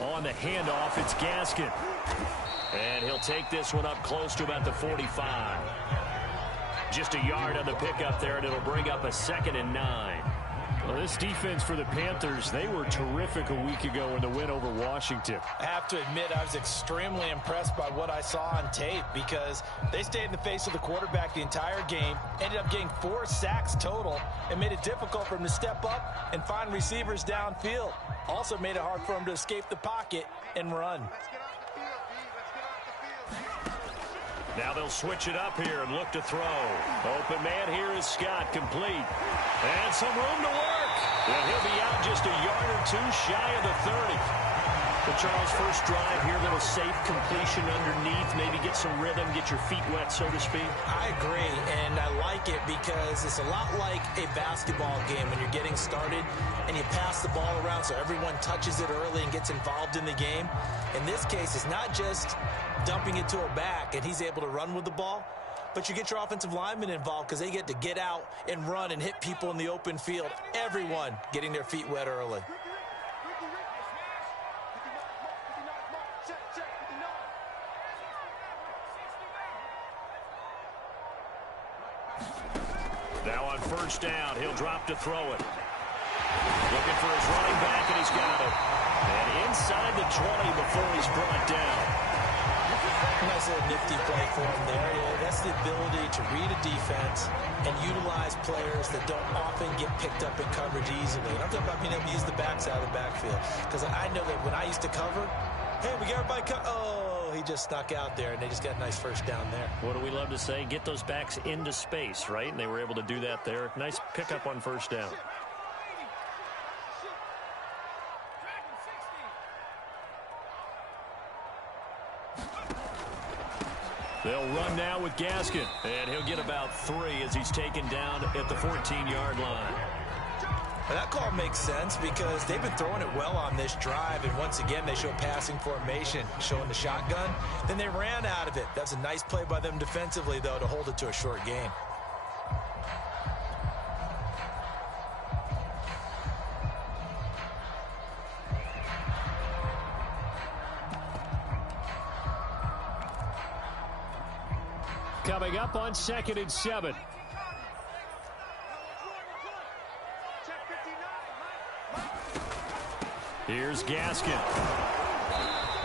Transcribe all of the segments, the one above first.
On the handoff, it's Gaskin. And he'll take this one up close to about the 45. Just a yard on the pickup there, and it'll bring up a 2nd and 9. Well, this defense for the Panthers, they were terrific a week ago in the win over Washington. I have to admit, I was extremely impressed by what I saw on tape because they stayed in the face of the quarterback the entire game, ended up getting 4 sacks total, and made it difficult for him to step up and find receivers downfield. Also made it hard for him to escape the pocket and run. Now they'll switch it up here and look to throw. Open man here is Scott, complete. And some room to work. And he'll be out just a yard or 2 shy of the 30. But Charles, first drive here, little safe completion underneath. Maybe get some rhythm, get your feet wet, so to speak. I agree, and I like it because it's a lot like a basketball game when you're getting started and you pass the ball around so everyone touches it early and gets involved in the game. In this case, it's not just dumping it to a back and he's able to run with the ball, but you get your offensive linemen involved because they get to get out and run and hit people in the open field. Everyone getting their feet wet early. Now on first down, he'll drop to throw it. Looking for his running back, and he's got it. And inside the 20 before he's brought down. Nice little nifty play for him there. Yeah, that's the ability to read a defense and utilize players that don't often get picked up in coverage easily. And I'm talking about being able to use the backside of the backfield. Because I know that when I used to cover, hey, we got everybody oh, he just snuck out there, and they just got a nice first down there. What do we love to say? Get those backs into space, right? And they were able to do that there. Nice pickup on first down. They'll run now with Gaskin, and he'll get about 3 as he's taken down at the 14-yard line. Well, that call makes sense because they've been throwing it well on this drive, and once again they show passing formation, showing the shotgun. Then they ran out of it. That's a nice play by them defensively, though, to hold it to a short gain. Coming up on 2nd and 7. Here's Gaskin.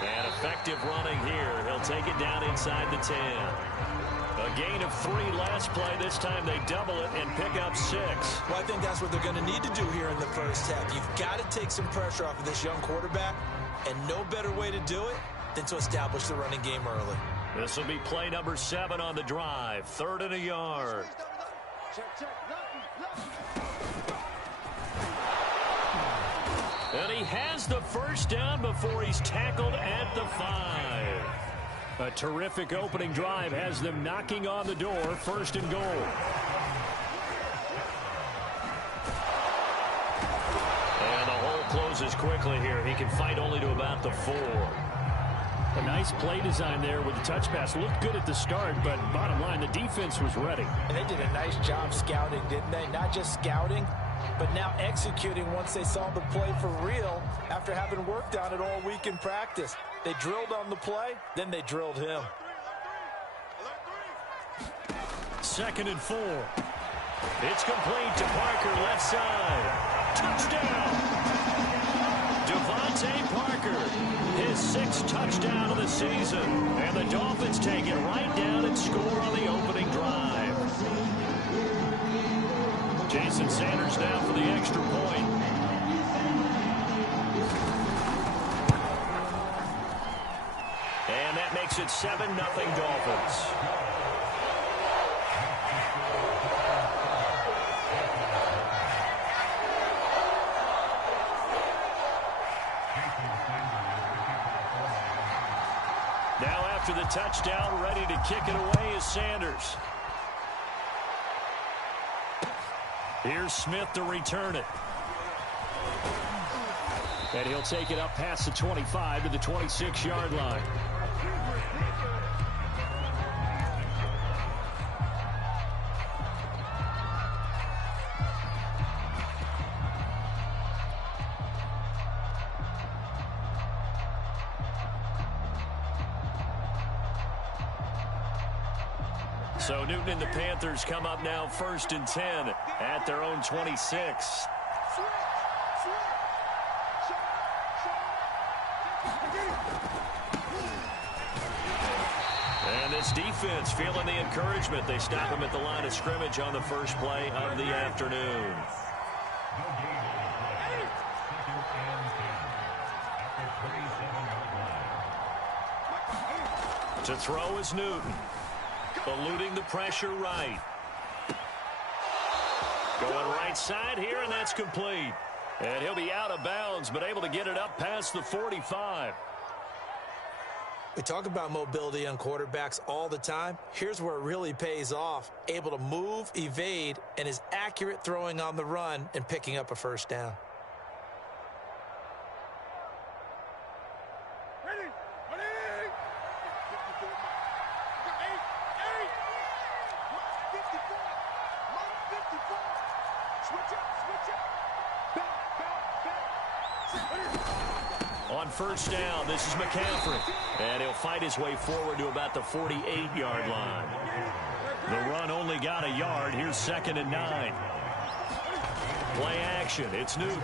And effective running here. He'll take it down inside the 10. A gain of 3 last play. This time they double it and pick up 6. Well, I think that's what they're going to need to do here in the first half. You've got to take some pressure off of this young quarterback, and no better way to do it than to establish the running game early. This will be play number 7 on the drive. 3rd and a yard. And he has the first down before he's tackled at the 5. A terrific opening drive has them knocking on the door. 1st and goal. And the hole closes quickly here. He can fight only to about the 4. A nice play design there with the touch pass. Looked good at the start, but bottom line, the defense was ready. And they did a nice job scouting, didn't they? Not just scouting, but now executing once they saw the play for real after having worked on it all week in practice. They drilled on the play, then they drilled him. 2nd and 4. It's complete to Parker, left side. Touchdown! Devontae Parker, his 6th touchdown of the season. And the Dolphins take it right down and score on the opening drive. Jason Sanders now for the extra point. And that makes it 7-0 Dolphins. Now after the touchdown, ready to kick it away is Sanders. Here's Smith to return it. And he'll take it up past the 25 to the 26-yard line. So Newton and the Panthers come up now 1st and 10 at their own 26. And this defense feeling the encouragement. They stop him at the line of scrimmage on the first play of the afternoon. To throw is Newton. Eluding the pressure right. Going right side here, and that's complete. And he'll be out of bounds, but able to get it up past the 45. We talk about mobility on quarterbacks all the time. Here's where it really pays off. Able to move, evade, and is accurate throwing on the run and picking up a first down. On first down, this is McCaffrey. And he'll fight his way forward to about the 48-yard line. The run only got a yard. Here's 2nd and 9. Play action. It's Newton.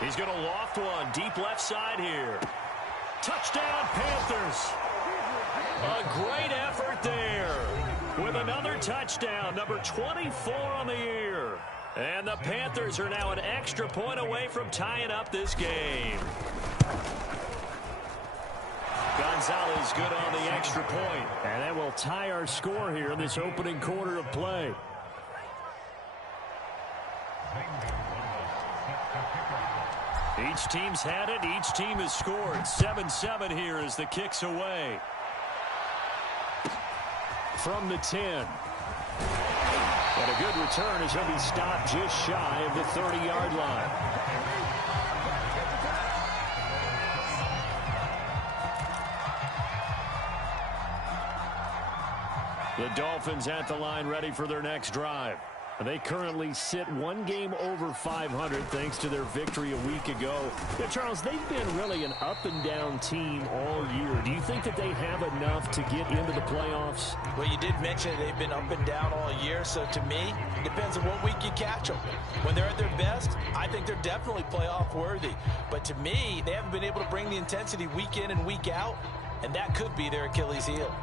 He's going to loft one. Deep left side here. Touchdown, Panthers. A great effort there. With another touchdown. Number 24 on the year. And the Panthers are now an extra point away from tying up this game. Gonzalez good on the extra point. And that will tie our score here in this opening quarter of play. Each team's had it. Each team has scored. 7-7 here as the kick's away. From the 10. And a good return as he'll be stopped just shy of the 30-yard line. The Dolphins at the line ready for their next drive. They currently sit one game over 500 thanks to their victory a week ago. Yeah, Charles, they've been really an up-and-down team all year. Do you think that they have enough to get into the playoffs? Well, you did mention they've been up and down all year, so to me, it depends on what week you catch them. When they're at their best, I think they're definitely playoff worthy. But to me, they haven't been able to bring the intensity week in and week out, and that could be their Achilles heel.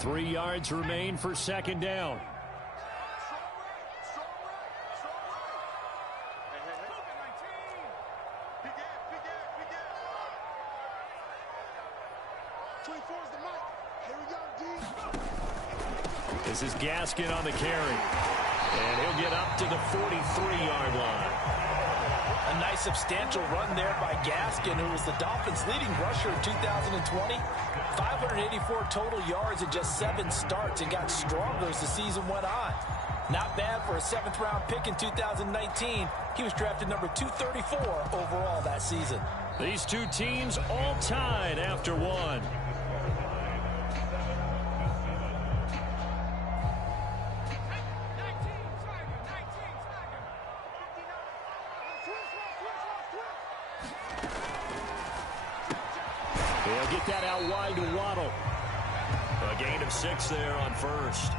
Three yards remain for 2nd down. This is Gaskin on the carry. And he'll get up to the 43-yard line. A nice substantial run there by Gaskin, who was the Dolphins' leading rusher in 2020. 584 total yards in just 7 starts and got stronger as the season went on. Not bad for a 7th-round pick in 2019. He was drafted number 234 overall that season. These two teams all tied after one. They'll get that out wide to Waddle. A gain of 6 there on first.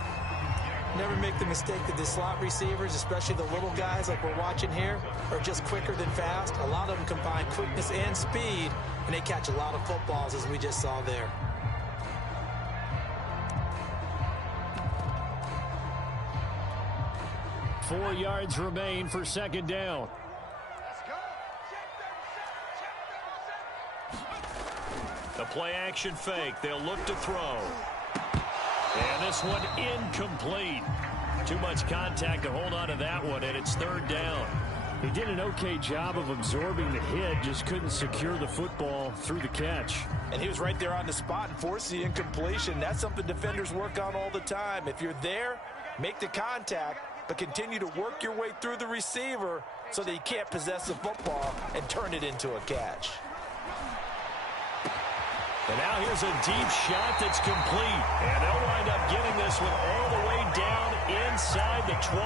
Never make the mistake that the slot receivers, especially the little guys like we're watching here, are just quicker than fast. A lot of them combine quickness and speed, and they catch a lot of footballs, as we just saw there. Four yards remain for 2nd down. The play action fake. They'll look to throw. And this one incomplete. Too much contact to hold on to that one, and it's 3rd down. He did an okay job of absorbing the hit, just couldn't secure the football through the catch. And he was right there on the spot and forced the incompletion. That's something defenders work on all the time. If you're there, make the contact, but continue to work your way through the receiver so that you can't possess the football and turn it into a catch. And now here's a deep shot that's complete. And they'll wind up getting this one all the way down inside the 20.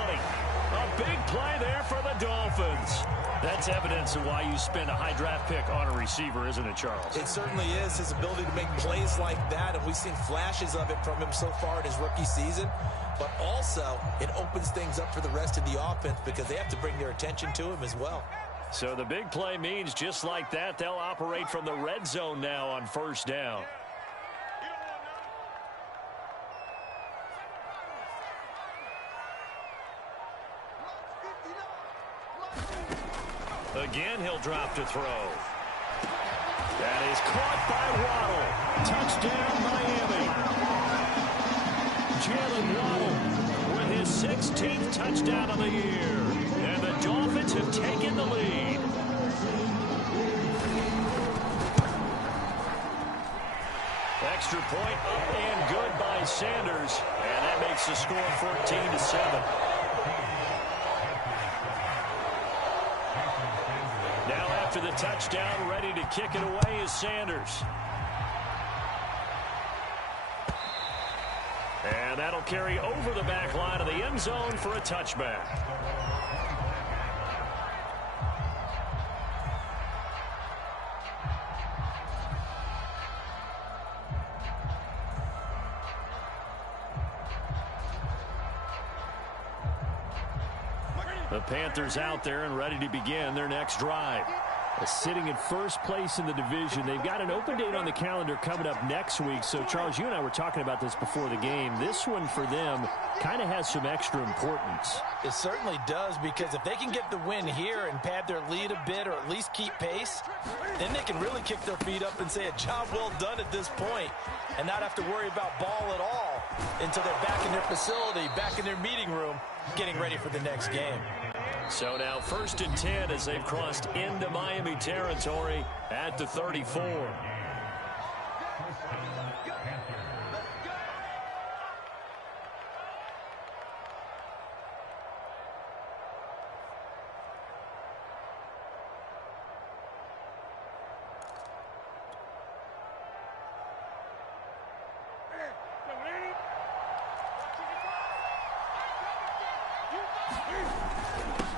A big play there for the Dolphins. That's evidence of why you spend a high draft pick on a receiver, isn't it, Charles? It certainly is. His ability to make plays like that, and we've seen flashes of it from him so far in his rookie season. But also, it opens things up for the rest of the offense because they have to bring their attention to him as well. So the big play means just like that, they'll operate from the red zone now on first down. Again, he'll drop to throw. That is caught by Waddle. Touchdown, Miami. Jalen Waddle with his 16th touchdown of the year. And the Dolphins have taken the lead. Extra point up and good by Sanders. And that makes the score 14-7. Now after the touchdown, ready to kick it away is Sanders. And that'll carry over the back line of the end zone for a touchback. The Panthers out there and ready to begin their next drive. Sitting in first place in the division. They've got an open date on the calendar coming up next week. So, Charles, you and I were talking about this before the game. This one for them kind of has some extra importance. It certainly does, because if they can get the win here and pad their lead a bit or at least keep pace, then they can really kick their feet up and say a job well done at this point and not have to worry about ball at all until they're back in their facility, back in their meeting room, getting ready for the next game. So now 1st and 10 as they've crossed into Miami territory at the 34.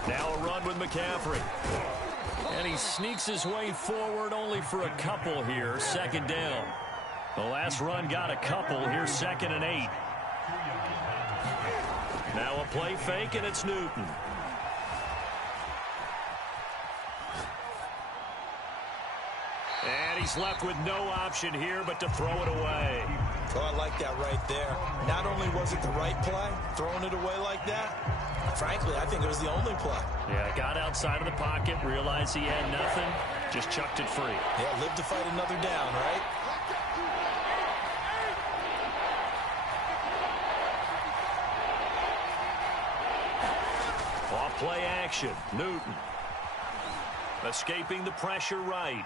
Now a run with McCaffrey. And he sneaks his way forward only for a couple here. 2nd down. The last run got a couple. Here's 2nd and 8. Now a play fake, and it's Newton. And he's left with no option here but to throw it away. Oh, I like that right there. Not only was it the right play, throwing it away like that, frankly, I think it was the only play. Yeah, got outside of the pocket, realized he had nothing, just chucked it free. Yeah, live to fight another down, right? Off play action, Newton. Escaping the pressure right.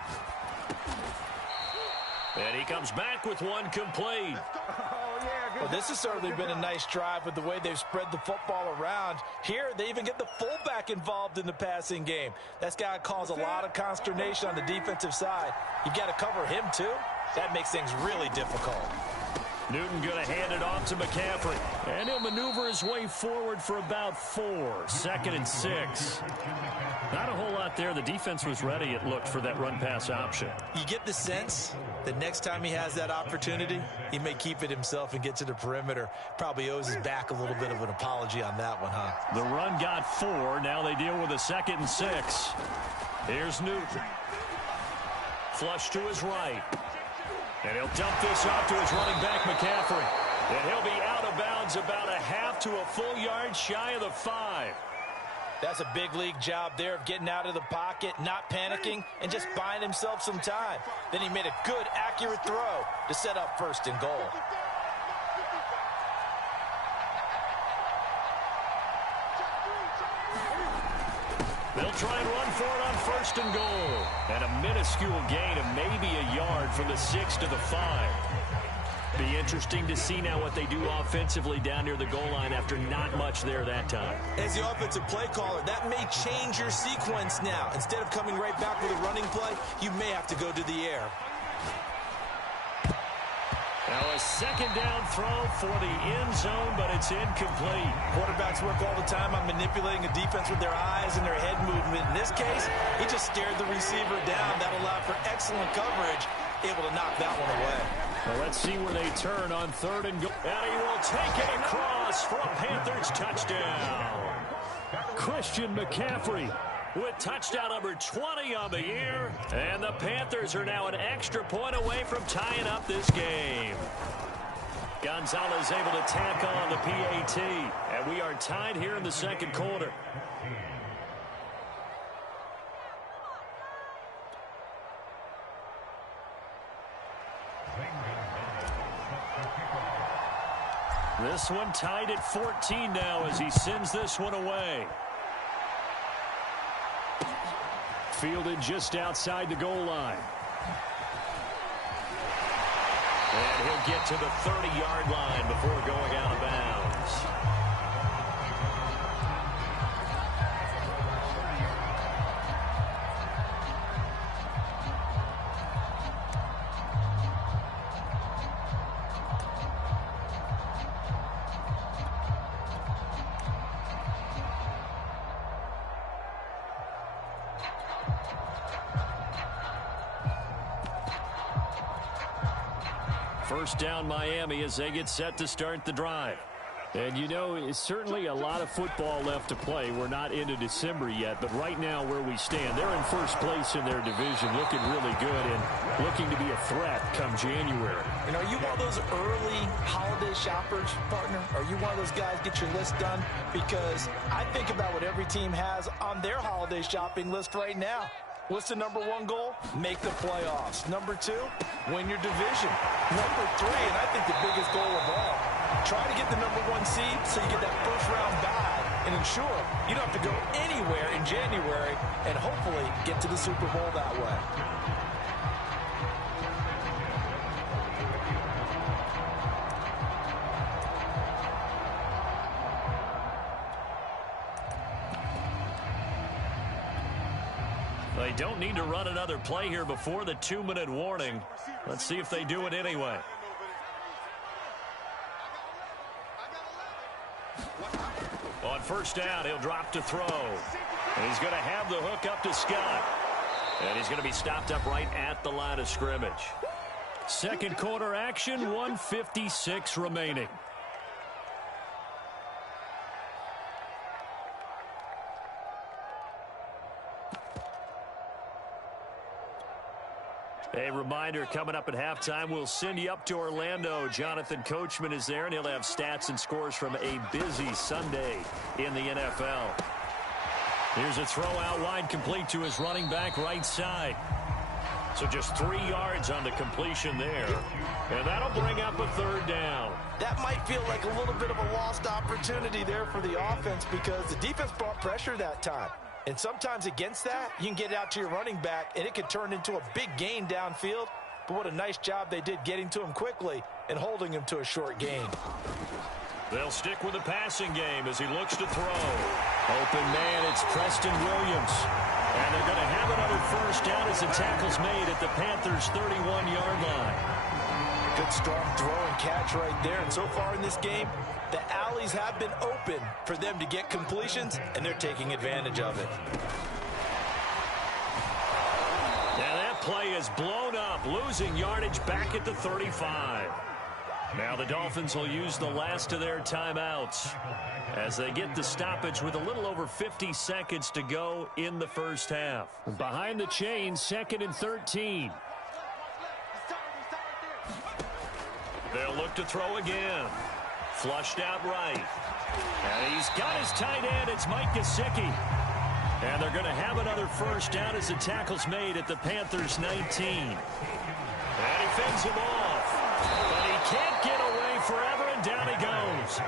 And he comes back with one complete. Well, this has certainly been a nice drive with the way they've spread the football around. Here, they even get the fullback involved in the passing game. That's got to cause a lot of consternation on the defensive side. You've got to cover him, too. That makes things really difficult. Newton going to hand it off to McCaffrey. And he'll maneuver his way forward for about 4. 2nd and 6. Not a whole lot there. The defense was ready, it looked, for that run-pass option. You get the sense that next time he has that opportunity, he may keep it himself and get to the perimeter. Probably owes his back a little bit of an apology on that one, huh? The run got 4. Now they deal with a 2nd and 6. Here's Newton. Flush to his right. And he'll dump this off to his running back, McCaffrey. And he'll be out of bounds about a half to a full yard shy of the 5. That's a big league job there of getting out of the pocket, not panicking, and just buying himself some time. Then he made a good, accurate throw to set up 1st and goal. They'll try and run for it on 1st and goal. And a minuscule gain of maybe a yard from the 6 to the 5. Be interesting to see now what they do offensively down near the goal line after not much there that time. As the offensive play caller, that may change your sequence now. Instead of coming right back with a running play, you may have to go to the air. Now a second down throw for the end zone, but it's incomplete. Quarterbacks work all the time on manipulating a defense with their eyes and their head movement. In this case, he just stared the receiver down. That allowed for excellent coverage, able to knock that one away. Well, let's see where they turn on third and goal. And he will take it across for a Panthers touchdown. Christian McCaffrey with touchdown number 20 on the year. And the Panthers are now an extra point away from tying up this game. Gonzalez able to tack on the PAT. And we are tied here in the second quarter. This one tied at 14 now as he sends this one away. Fielded just outside the goal line. And he'll get to the 30-yard line before going out of bounds. First down Miami as they get set to start the drive. And you know, it's certainly a lot of football left to play. We're not into December yet, but right now where we stand, they're in first place in their division, looking really good and looking to be a threat come January. And are you one of those early holiday shoppers, partner? Are you one of those guys get your list done? Because I think about what every team has on their holiday shopping list right now. What's the number one goal? Make the playoffs. Number two, win your division. Number three, and I think the biggest goal of all, try to get the number one seed so you get that first round bye and ensure you don't have to go anywhere in January and hopefully get to the Super Bowl that way. They don't need to run another play here before the 2-minute warning. Let's see if they do it anyway. On first down, he'll drop to throw. And he's going to have the hook up to Scott. And he's going to be stopped up right at the line of scrimmage. Second quarter action, 1:56 remaining. A reminder, coming up at halftime, we'll send you up to Orlando. Jonathan Coachman is there, and he'll have stats and scores from a busy Sunday in the NFL. Here's a throw out wide, complete to his running back right side. So just 3 yards on the completion there. And that'll bring up a third down. That might feel like a little bit of a lost opportunity there for the offense because the defense brought pressure that time. And sometimes against that, you can get out to your running back, and it could turn into a big gain downfield. But what a nice job they did getting to him quickly and holding him to a short gain. They'll stick with the passing game as he looks to throw. Open man, it's Preston Williams. And they're going to have another first down as the tackle's made at the Panthers' 31-yard line. Good strong throw and catch right there. And so far in this game, the alleys have been open for them to get completions, and they're taking advantage of it. Now that play is blown up, losing yardage back at the 35. Now the Dolphins will use the last of their timeouts as they get the stoppage with a little over 50 seconds to go in the first half. Behind the chains, 2nd and 13. They'll look to throw again. Flushed out right. And he's got his tight end. It's Mike Gesicki. And they're going to have another first down as the tackle's made at the Panthers' 19. And he fends him off. But he can't get away forever, and down he goes.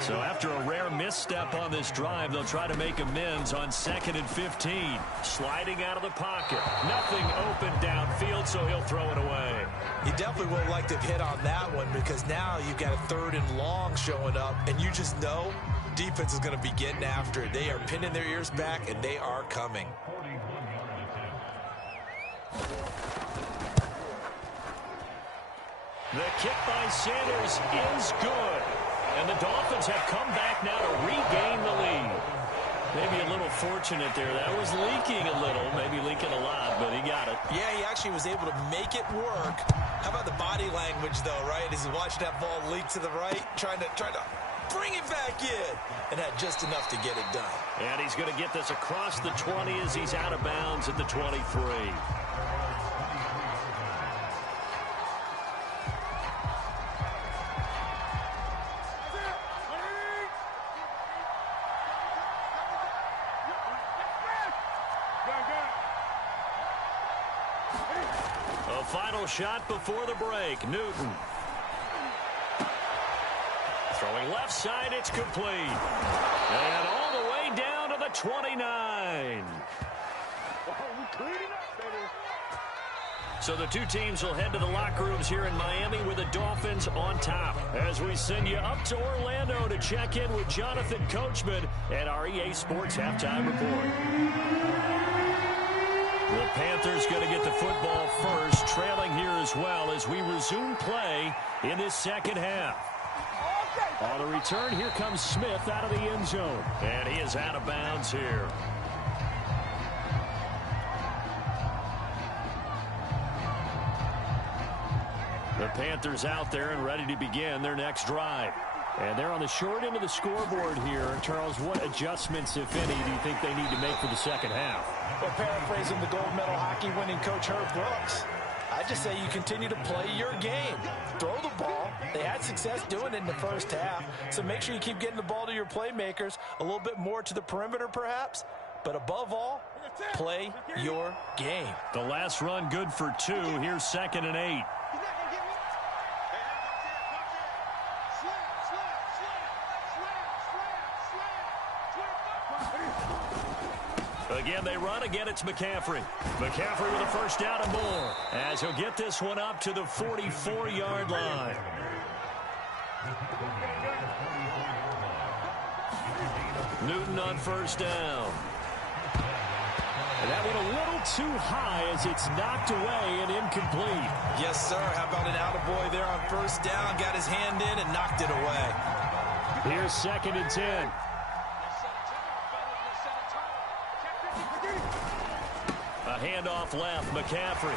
So after a rare misstep on this drive, they'll try to make amends on 2nd and 15. Sliding out of the pocket. Nothing open downfield, so he'll throw it away. You definitely would like to have hit on that one because now you've got a 3rd and long showing up, and you just know defense is going to be getting after it. They are pinning their ears back, and they are coming. The kick by Sanders is good. And the Dolphins have come back now to regain the lead. Maybe a little fortunate there. That was leaking a little, maybe leaking a lot, but he got it. Yeah, he actually was able to make it work. How about the body language, though, right? As he watched that ball leak to the right, trying to bring it back in, and had just enough to get it done. And he's going to get this across the 20 as he's out of bounds at the 23. A final shot before the break. Newton. Throwing left side, it's complete. And all the way down to the 29. So the two teams will head to the locker rooms here in Miami with the Dolphins on top. As we send you up to Orlando to check in with Jonathan Coachman at our EA Sports Halftime Report. The Panthers going to get the football first, trailing here as well as we resume play in this second half. On the return, here comes Smith out of the end zone. And he is out of bounds here. The Panthers out there and ready to begin their next drive. And they're on the short end of the scoreboard here. Charles, what adjustments, if any, do you think they need to make for the second half? Well, paraphrasing the gold medal hockey winning coach Herb Brooks, I just say you continue to play your game. Throw the ball. They had success doing it in the first half, so make sure you keep getting the ball to your playmakers, a little bit more to the perimeter perhaps, but above all, play your game. The last run good for 2. Here's 2nd and 8. Again, they run. Again, it's McCaffrey. McCaffrey with a first down and more, as he'll get this one up to the 44-yard line. Newton on first down. And that one a little too high as it's knocked away and incomplete. Yes, sir. How about an attaboy there on first down? Got his hand in and knocked it away. Here's 2nd and 10. A handoff left, McCaffrey.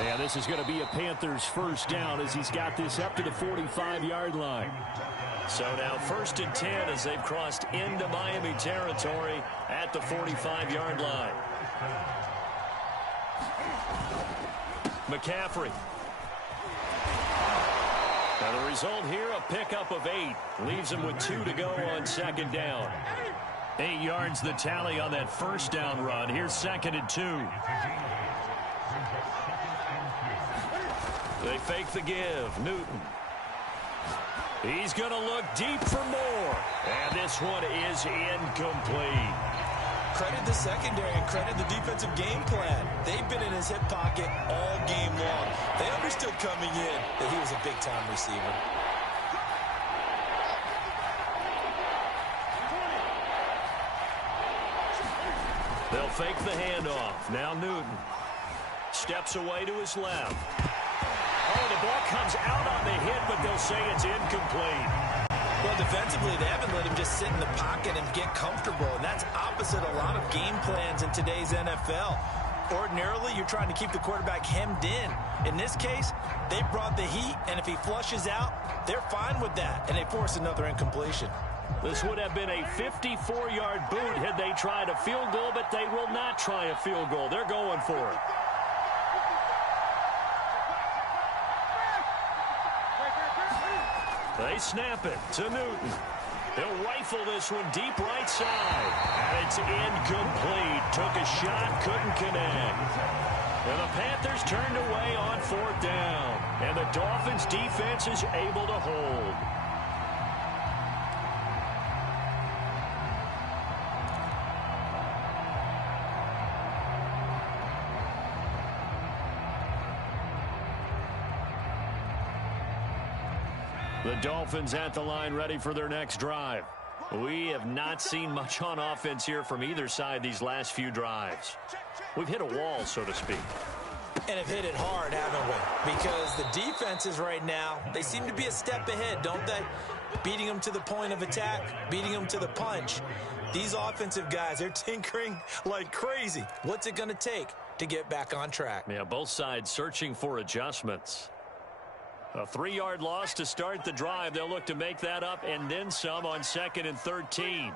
And this is going to be a Panthers first down as he's got this up to the 45-yard line. So now 1st and 10 as they've crossed into Miami territory at the 45-yard line. McCaffrey. Now the result here, a pickup of 8. Leaves him with 2 to go on 2nd down. 8 yards the tally on that first down run. Here's 2nd and 2. They fake the give. Newton. He's going to look deep for more. And this one is incomplete. Credit the secondary and credit the defensive game plan. They've been in his hip pocket all game long. They understood coming in that he was a big-time receiver. They'll fake the handoff. Now Newton steps away to his left. Oh, the ball comes out on the hit, but they'll say it's incomplete. Well, defensively, they haven't let him just sit in the pocket and get comfortable, and that's opposite a lot of game plans in today's NFL. Ordinarily, you're trying to keep the quarterback hemmed in. In this case, they brought the heat, and if he flushes out, they're fine with that, and they force another incompletion. This would have been a 54-yard boot had they tried a field goal, but they will not try a field goal. They're going for it. They snap it to Newton. He'll rifle this one deep right side. And it's incomplete. Took a shot, couldn't connect. And the Panthers turned away on 4th down. And the Dolphins defense is able to hold. The Dolphins at the line ready for their next drive. We have not seen much on offense here from either side these last few drives. We've hit a wall, so to speak. And have hit it hard, haven't we? Because the defenses right now, they seem to be a step ahead, don't they? Beating them to the point of attack, beating them to the punch. These offensive guys, they're tinkering like crazy. What's it going to take to get back on track? Yeah, both sides searching for adjustments. A 3-yard loss to start the drive. They'll look to make that up and then some on 2nd and 13.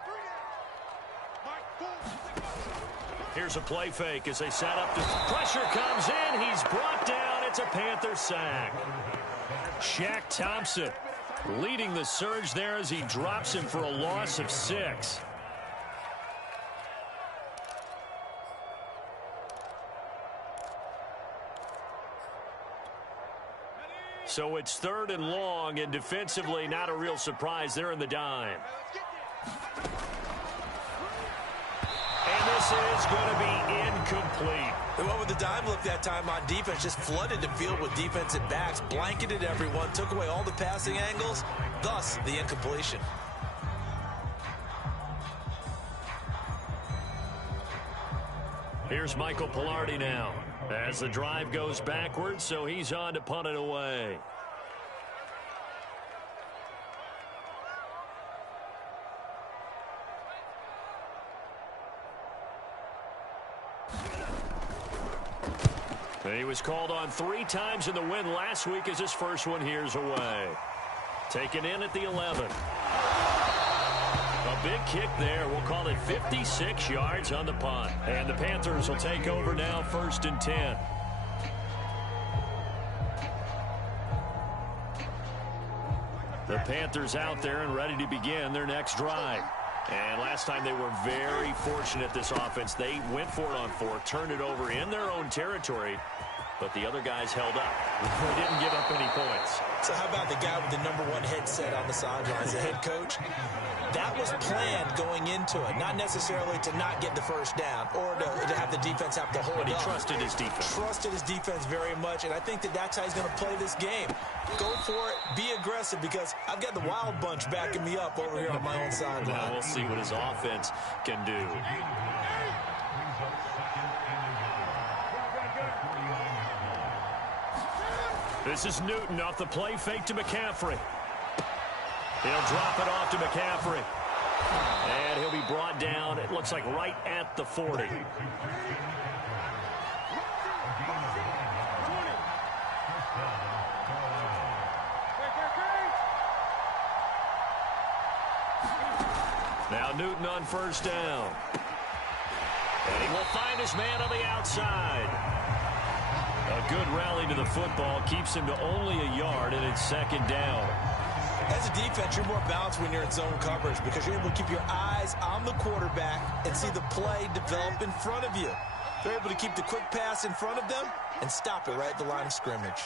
Here's a play fake as they set up. Pressure comes in. He's brought down. It's a Panther sack. Shaq Thompson leading the surge there as he drops him for a loss of 6. So it's 3rd and long, and defensively not a real surprise. They're in the dime. And this is going to be incomplete. They went with the dime look that time on defense, just flooded the field with defensive backs, blanketed everyone, took away all the passing angles, thus the incompletion. Here's Michael Pilardi now as the drive goes backwards, so he's on to punt it away. He was called on 3 times in the win last week as his first one here's away. Taken in at the 11. A big kick there. We'll call it 56 yards on the punt. And the Panthers will take over now, 1st and 10. The Panthers out there and ready to begin their next drive. And last time they were very fortunate, this offense. They went for it on 4, turned it over in their own territory, but the other guys held up. They didn't give up any points. So how about the guy with the #1 headset on the sidelines, the head coach? That was planned going into it, not necessarily to not get the first down or to have the defense have to hold But he up. trusted his defense. Trusted his defense very much, and I think that's how he's going to play this game. Go for it, be aggressive, because I've got the wild bunch backing me up over here on my own sideline. Now we'll see what his offense can do. This is Newton off the play fake to McCaffrey. He'll drop it off to McCaffrey. And he'll be brought down, it looks like right at the 40. Now Newton on 1st down. And he will find his man on the outside. A good rally to the football keeps him to only a yard, and it's 2nd down. As a defense, you're more balanced when you're in zone coverage because you're able to keep your eyes on the quarterback and see the play develop in front of you. They're able to keep the quick pass in front of them and stop it right at the line of scrimmage.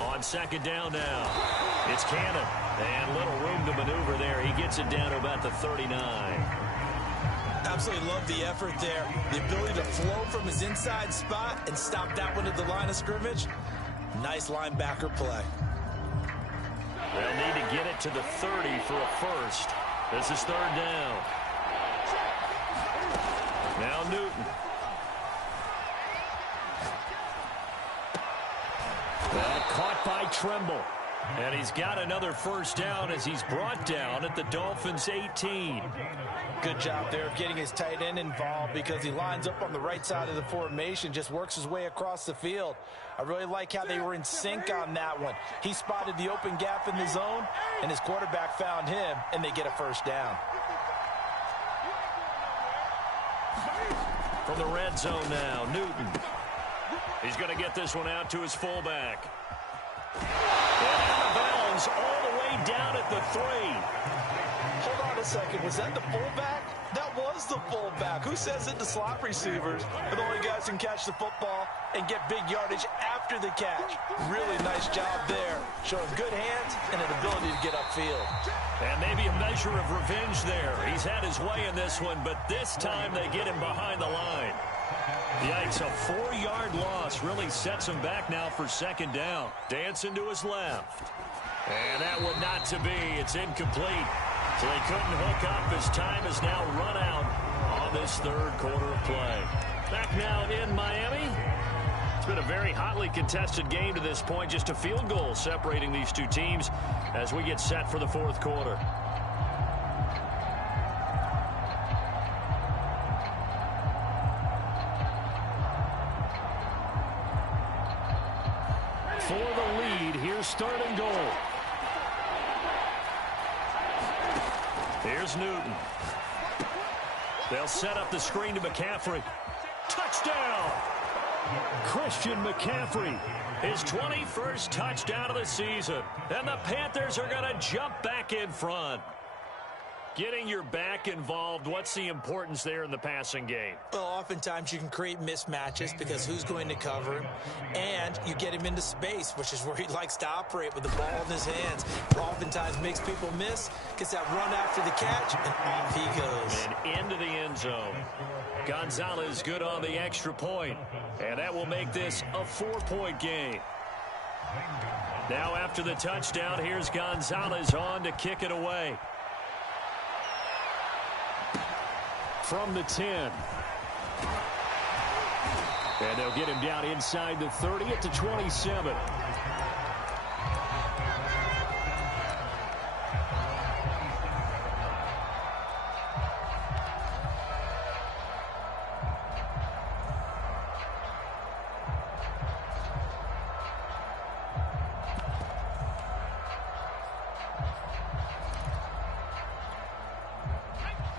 On 2nd down now, it's Cannon. And little room to maneuver there. He gets it down to about the 39. Absolutely love the effort there. The ability to flow from his inside spot and stop that one at the line of scrimmage. Nice linebacker play. They'll need to get it to the 30 for a first. This is 3rd down. Now Newton. That caught by Tremble. And he's got another 1st down as he's brought down at the Dolphins' 18. Good job there of getting his tight end involved because he lines up on the right side of the formation, just works his way across the field. I really like how they were in sync on that one. He spotted the open gap in the zone, and his quarterback found him, and they get a 1st down. From the red zone now, Newton. He's going to get this one out to his fullback. And out of bounds all the way down at the 3. Hold on a second. Was that the fullback? That was the fullback. Who says it to slot receivers? They're the only guys who can catch the football and get big yardage after the catch. Really nice job there. Showing good hands and an ability to get upfield. And maybe a measure of revenge there. He's had his way in this one, but this time they get him behind the line. Yikes, a 4-yard loss really sets him back now for 2nd down. Dancing to his left. And that one not to be. It's incomplete. So they couldn't hook up as time has now run out on this third quarter of play. Back now in Miami. It's been a very hotly contested game to this point. Just a field goal separating these two teams as we get set for the fourth quarter. For the lead, here's third and goal. Here's Newton. They'll set up the screen to McCaffrey. Touchdown! Christian McCaffrey, his 21st touchdown of the season. And the Panthers are going to jump back in front. Getting your back involved, what's the importance there in the passing game? Well, oftentimes you can create mismatches because who's going to cover him, and you get him into space, which is where he likes to operate with the ball in his hands. Oftentimes makes people miss, gets that run after the catch, and off he goes. And into the end zone. Gonzalez good on the extra point, and that will make this a 4-point game. Now after the touchdown, here's Gonzalez on to kick it away. From the 10. And they'll get him down inside the 30 at the 27.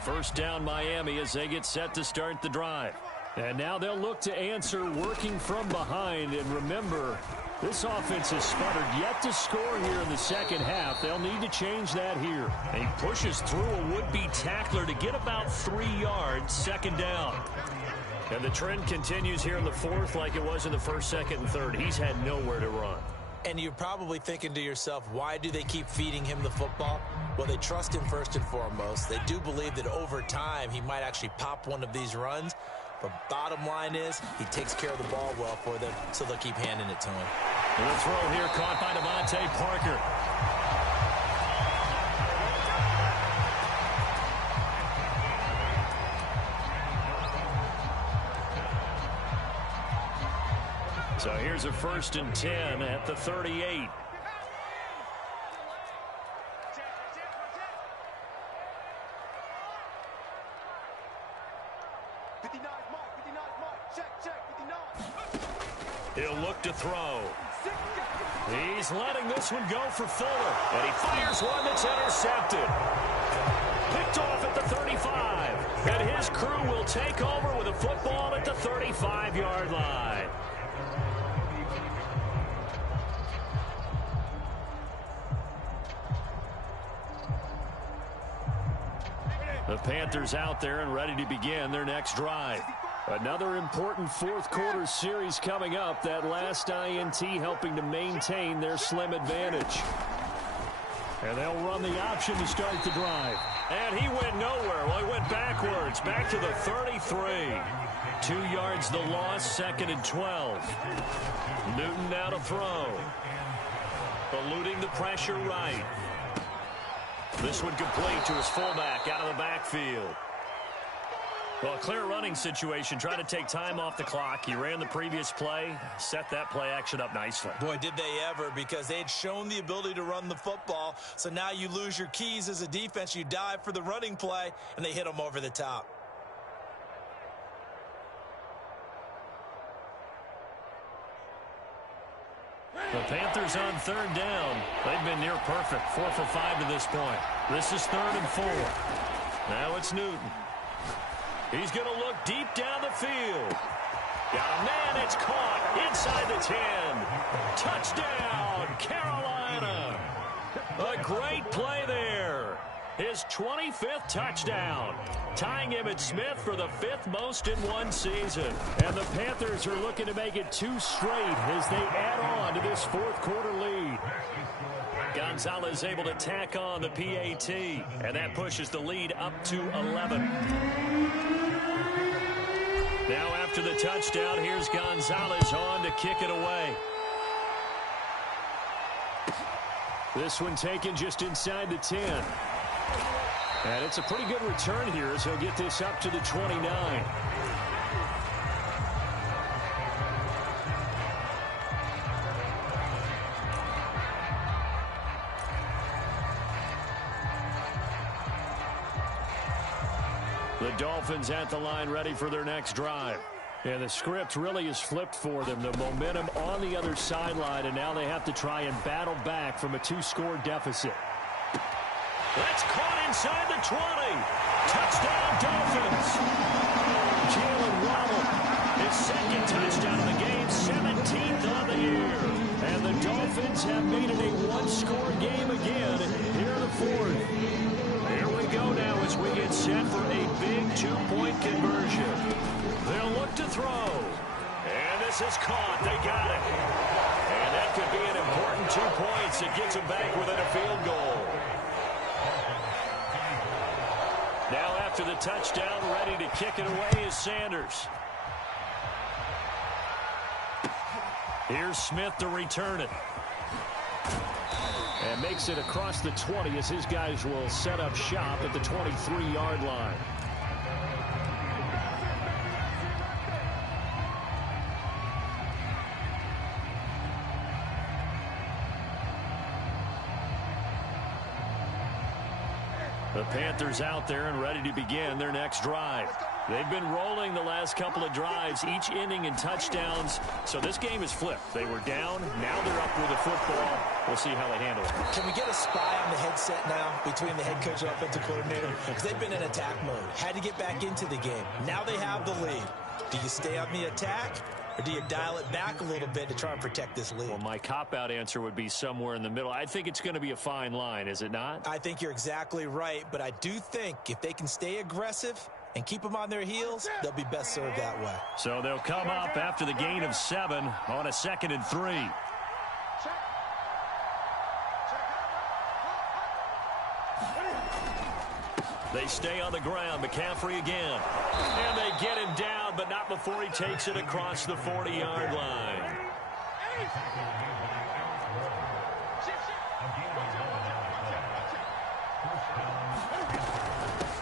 First down Miami as they get set to start the drive. And now they'll look to answer working from behind. And remember, this offense has sputtered yet to score here in the second half. They'll need to change that here. He pushes through a would-be tackler to get about 3 yards, second down. And the trend continues here in the fourth like it was in the first, second, and third. He's had nowhere to run. And you're probably thinking to yourself, why do they keep feeding him the football? Well, they trust him first and foremost. They do believe that over time he might actually pop one of these runs. But bottom line is he takes care of the ball well for them, so they'll keep handing it to him. And the throw here caught by Devontae Parker. So here's a 1st and 10 at the 38. He'll look to throw. He's letting this one go for Fuller. And he fires one that's intercepted. Picked off at the 35. And his crew will take over with a football at the 35-yard line. The Panthers out there and ready to begin their next drive. Another important fourth quarter series coming up. That last INT helping to maintain their slim advantage. And they'll run the option to start the drive. And he went nowhere. Well, he went backwards. Back to the 33. 2 yards the loss, 2nd and 12. Newton now to throw. Eluding the pressure right. This one complete to his fullback out of the backfield. Well, a clear running situation, trying to take time off the clock. He ran the previous play, set that play action up nicely. Boy, did they ever, because they had shown the ability to run the football. So now you lose your keys as a defense. You dive for the running play, and they hit them over the top. The Panthers on 3rd down. They've been near perfect, 4 for 5 to this point. This is 3rd and 4. Now it's Newton. He's going to look deep down the field. Got a man, it's caught inside the 10. Touchdown, Carolina. A great play there. His 25th touchdown, tying Emmitt Smith for the 5th most in one season. And the Panthers are looking to make it 2 straight as they add on to this fourth quarter lead. Gonzalez able to tack on the PAT, and that pushes the lead up to 11. Now after the touchdown, here's Gonzalez on to kick it away. This one taken just inside the 10. And it's a pretty good return here as he'll get this up to the 29. The Dolphins at the line ready for their next drive. And the script really is flipped for them. The momentum on the other sideline, and now they have to try and battle back from a 2-score deficit. That's caught inside the 20. Touchdown, Dolphins. Jalen Waddle, his second touchdown of the game, 17th on the year. And the Dolphins have made it a 1-score game again here in the fourth. Here we go now as we get set for a big 2-point conversion. They'll look to throw. And this is caught. They got it. And that could be an important 2 points that gets them back within a field goal. Now after the touchdown, ready to kick it away is Sanders. Here's Smith to return it. And makes it across the 20 as his guys will set up shop at the 23-yard line. The Panthers out there and ready to begin their next drive. They've been rolling the last couple of drives, each inning in touchdowns. So this game is flipped. They were down. Now they're up with the football. We'll see how they handle it. Can we get a spy on the headset now between the head coach and offensive coordinator? Because they've been in attack mode. Had to get back into the game. Now they have the lead. Do you stay on the attack? Or do you dial it back a little bit to try and protect this lead? Well, my cop-out answer would be somewhere in the middle. I think it's going to be a fine line, is it not? I think you're exactly right, but I do think if they can stay aggressive and keep them on their heels, they'll be best served that way. So they'll come up after the gain of 7 on a 2nd and 3. They stay on the ground. McCaffrey again. And they get him down, but not before he takes it across the 40-yard line.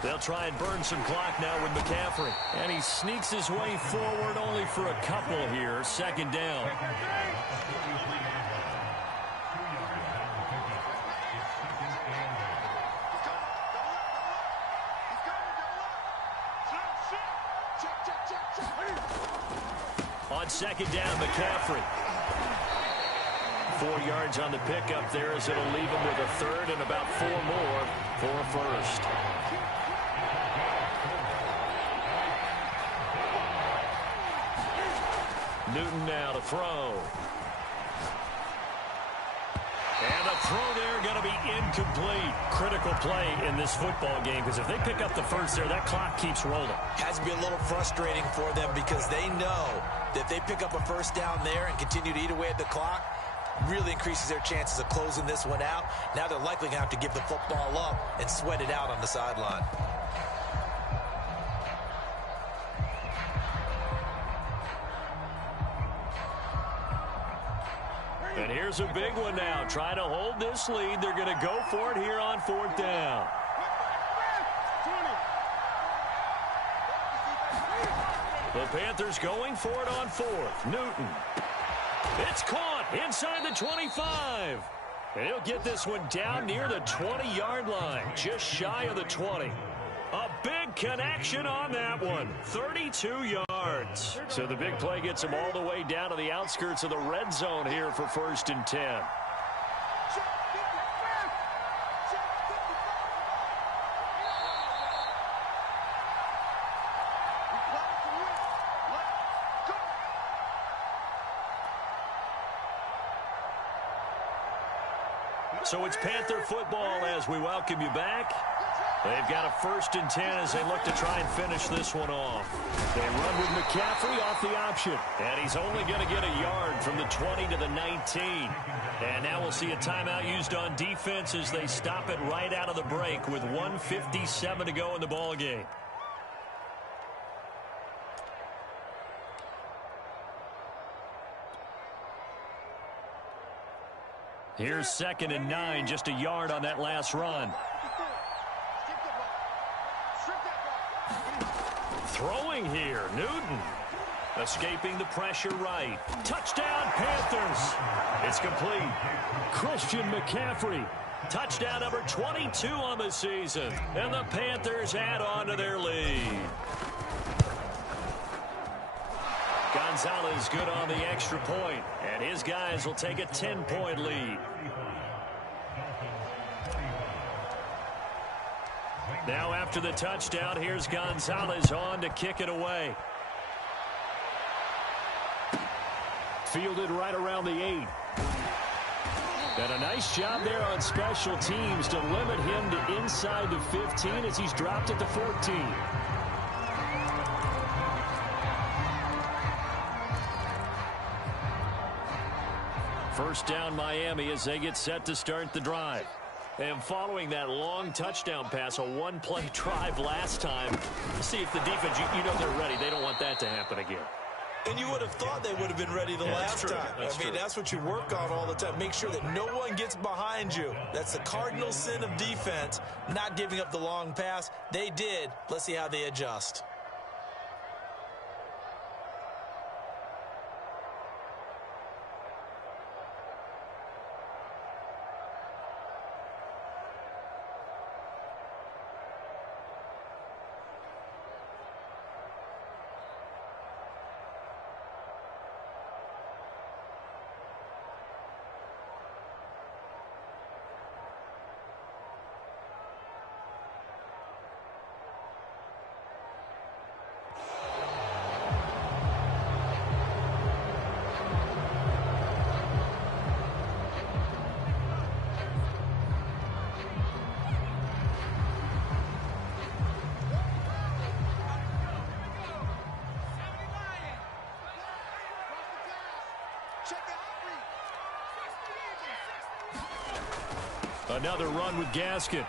They'll try and burn some clock now with McCaffrey. And he sneaks his way forward only for a couple here. 2nd down. On 2nd down, McCaffrey. 4 yards on the pickup there as it'll leave him with a 3rd and about 4 more for a 1st. Newton now to throw. And the throw there going to be incomplete. Critical play in this football game because if they pick up the 1st there, that clock keeps rolling. Has to be a little frustrating for them because they know that if they pick up a 1st down there and continue to eat away at the clock, really increases their chances of closing this one out. Now they're likely going to have to give the football up and sweat it out on the sideline. And here's a big one now. Trying to hold this lead. They're going to go for it here on 4th down. The Panthers going for it on 4th. Newton. It's caught inside the 25. And he'll get this one down near the 20-yard line. Just shy of the 20. A big connection on that one. 32 yards. So the big play gets him all the way down to the outskirts of the red zone here for 1st and 10. So it's Panther football as we welcome you back. They've got a 1st and 10 as they look to try and finish this one off. They run with McCaffrey off the option. And he's only going to get a yard from the 20 to the 19. And now we'll see a timeout used on defense as they stop it right out of the break with 1:57 to go in the ball game. Here's 2nd and 9, just a yard on that last run. Throwing here, Newton. Escaping the pressure right. Touchdown, Panthers. It's complete. Christian McCaffrey. Touchdown number 22 on the season. And the Panthers add on to their lead. Gonzalez good on the extra point, and his guys will take a 10-point lead. Now after the touchdown, here's Gonzalez on to kick it away. Fielded right around the 8. And a nice job there on special teams to limit him to inside the 15 as he's dropped at the 14. First down Miami as they get set to start the drive. And following that long touchdown pass, a one-play drive last time, see if the defense, you know they're ready. They don't want that to happen again. And you would have thought they would have been ready the last time. That's what you work on all the time. Make sure that no one gets behind you. That's the cardinal sin of defense, not giving up the long pass. They did. Let's see how they adjust. Another run with Gaskin.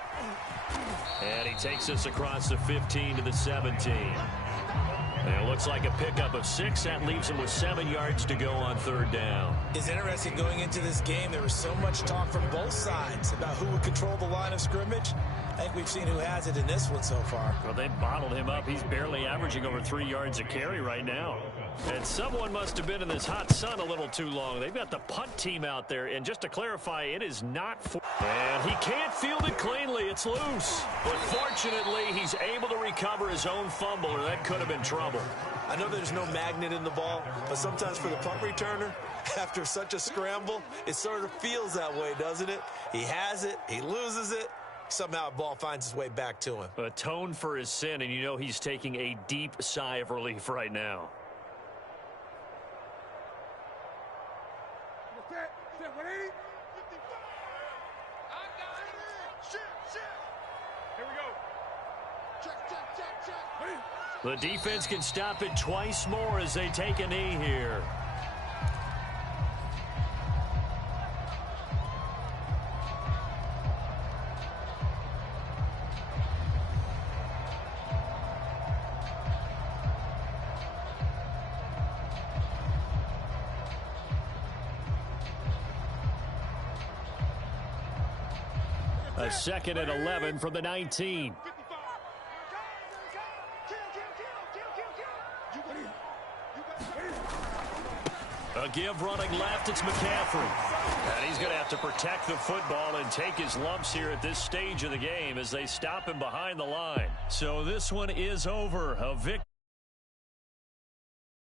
And he takes us across the 15 to the 17. And it looks like a pickup of 6. That leaves him with 7 yards to go on third down. It's interesting going into this game. There was so much talk from both sides about who would control the line of scrimmage. I think we've seen who has it in this one so far. Well, they bottled him up. He's barely averaging over 3 yards a carry right now. And someone must have been in this hot sun a little too long. They've got the punt team out there. And just to clarify, it is not for... And he can't field it cleanly. It's loose. But fortunately, he's able to recover his own fumble, or that could have been trouble. I know there's no magnet in the ball, but sometimes for the punt returner, after such a scramble, it sort of feels that way, doesn't it? He has it. He loses it. Somehow a ball finds its way back to him. Atone for his sin, and you know he's taking a deep sigh of relief right now. The defense can stop it twice more as they take a knee here. A 2nd and 11 from the 19. A give running left, it's McCaffrey. And he's going to have to protect the football and take his lumps here at this stage of the game as they stop him behind the line. So this one is over. A victory.